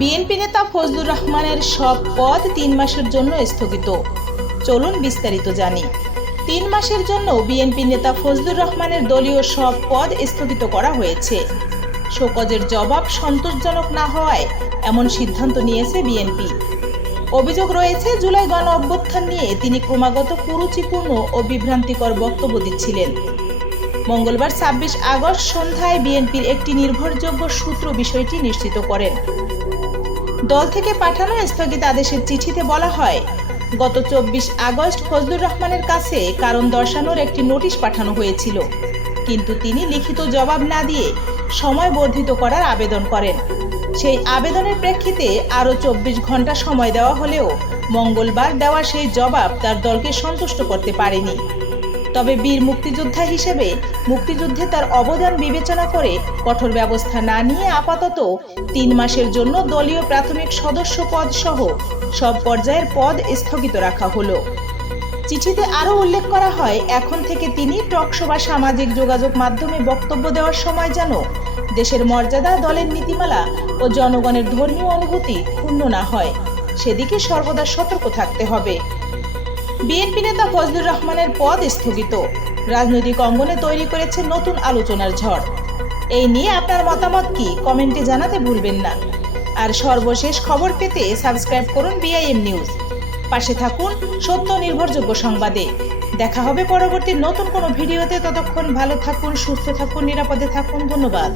BNP নেতা ফজলুর রহমানের সব পদ ৩ মাসের জন্য স্থগিত। চলুন বিস্তারিত জানি। ৩ মাসের জন্য বিএনপি নেতা ফজলুর রহমানের দলীয় সব পদ স্থগিত করা হয়েছে। শোকজের জবাব সন্তোষজনক না হওয়ায় এমন সিদ্ধান্ত নিয়েছে বিএনপি। অভিযোগ রয়েছে, জুলাই গণ অভ্যুত্থান নিয়ে তিনি ক্রমাগত কুরুচিপূর্ণ ও বিভ্রান্তিকর বক্তব্য দিচ্ছিলেন। মঙ্গলবার ২৬ আগস্ট সন্ধ্যায় বিএনপির একটি নির্ভরযোগ্য সূত্র বিষয়টি নিশ্চিত করেন। দল থেকে পাঠানো স্থগিত আদেশের চিঠিতে বলা হয়, গত ২৪ আগস্ট ফজলুর রহমানের কাছে কারণ দর্শানোর একটি নোটিশ পাঠানো হয়েছিল, কিন্তু তিনি লিখিত জবাব না দিয়ে সময় বর্ধিত করার আবেদন করেন। সেই আবেদনের প্রেক্ষিতে আরও ২৪ ঘন্টা সময় দেওয়া হলেও মঙ্গলবার দেওয়া সেই জবাব তার দলকে সন্তুষ্ট করতে পারেনি। তবে বীর মুক্তিযোদ্ধা হিসেবে মুক্তিযুদ্ধে তার অবদান বিবেচনা করে কঠোর ব্যবস্থা না নিয়ে আপাতত ৩ মাসের জন্য দলীয় প্রাথমিক সদস্য পদ সহ সব পর্যায়ের পদ স্থগিত রাখা হলো। চিঠিতে আরও উল্লেখ করা হয়, এখন থেকে তিনি টকশো বা সামাজিক যোগাযোগ মাধ্যমে বক্তব্য দেওয়ার সময় যেন দেশের মর্যাদা, দলের নীতিমালা ও জনগণের ধর্মীয় অনুভূতি ক্ষুণ্ণ না হয়, সেদিকে সর্বদা সতর্ক থাকতে হবে। বিএনপি নেতা ফজলুর রহমানের পদ স্থগিত রাজনৈতিক অঙ্গনে তৈরি করেছে নতুন আলোচনার ঝড়। এই নিয়ে আপনার মতামত কি, কমেন্টে জানাতে ভুলবেন না। আর সর্বশেষ খবর পেতে সাবস্ক্রাইব করুন বিআইএম নিউজ। পাশে থাকুন সত্য নির্ভরযোগ্য সংবাদে। দেখা হবে পরবর্তী নতুন কোনো ভিডিওতে। ততক্ষণ ভালো থাকুন, সুস্থ থাকুন, নিরাপদে থাকুন। ধন্যবাদ।